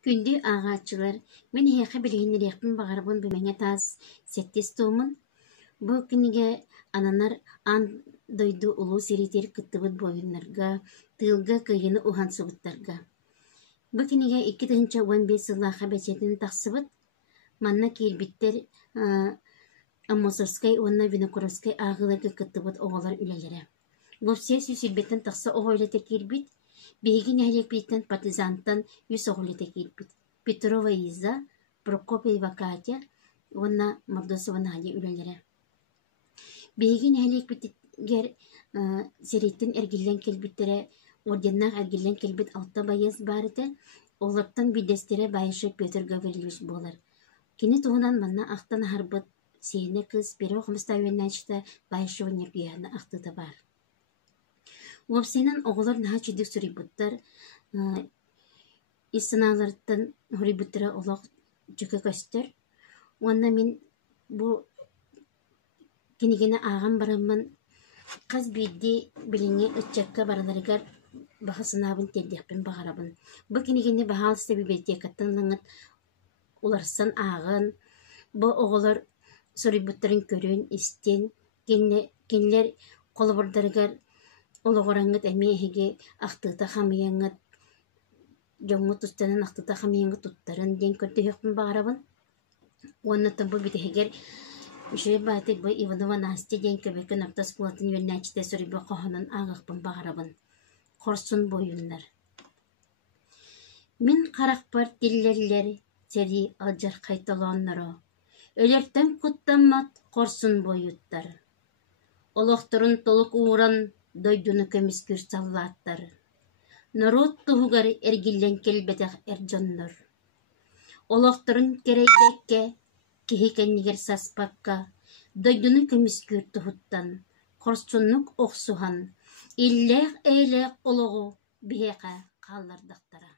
Күнді ағачылар, мен хеқі білгенер яқпын бағарбын бүмәңе таз сәттес туымын. Бұ күніге ананар ан дойду ұлу серетер күттібіт бойынларға, тылға күйіні ухан сұбыттарға. Бұ күніге 2-15 сыллаға бәчетінің тақсыбыт, манна кербіттер Аммосорскай, онна Винокуровскай ағыларға күттібіт оғалар үлелері. Лопсия сүсілбеттен тақсы оғайлата кербіт, бейгін әлек бейттен партизантан үс оғылета кербіт. Петрова Иза, Прокопьева Катя, онна Мордосова Надя үлелері. Бейгін әлек бейттер сереттен әргелен келбіттері, орденнақ әргелен келбіт алта байыз барыты, оларттан бидестері байышы Петр Гаврилович болар. Кені туғынан манна ақтан харбыт, сейіні кыз, бері оқымыста өйеннен шыта байышы өнергияны ақтыды бар. Лопсинан оғылар наға чүдік сүрейбуттар, иссыналардан хүрейбуттара олақ жүкі көстер. Онна мен бұл кенегені ағам барамын, қаз бейді біліңе үтчакка бараларығар баға сынабын телдекпен бағарабын. Бұл кенегені бағал істебі бәйтекаттан лаңыт оларсан ағын, бұл оғылар сүрейбуттарын көрін, істен, кенлер қолыбырдарығар олығыраңыт әмейхеге ақтыта қамияңыт, жоңы тұстанын ақтыта қамияңыт тұттарын ден көрді өкпін бағарабын. Оннаттан бұл бітігер үшірі баты бұл Иванова Настя ден көбекін аптас бұлатын өрнәчті сүрібі қоғанын ағықпын бағарабын. Қорсын бойынлар. Мен қарақпар диллерлер сәрі алжар қайталанлары. Өлерттен құттамат қорсын бойыттар. Олықтырын толық уыран дойдуны көміскүр саллаттар. Народ тұғығар әргілен келбетіқ әржонныр. Олықтырын керейдекке, кехекеннігер саспаққа, дойдуны көміскүр тұғыттан, қорсынлық оқсуған, илләқ әйләқ олығы бейеқа қалардақтара.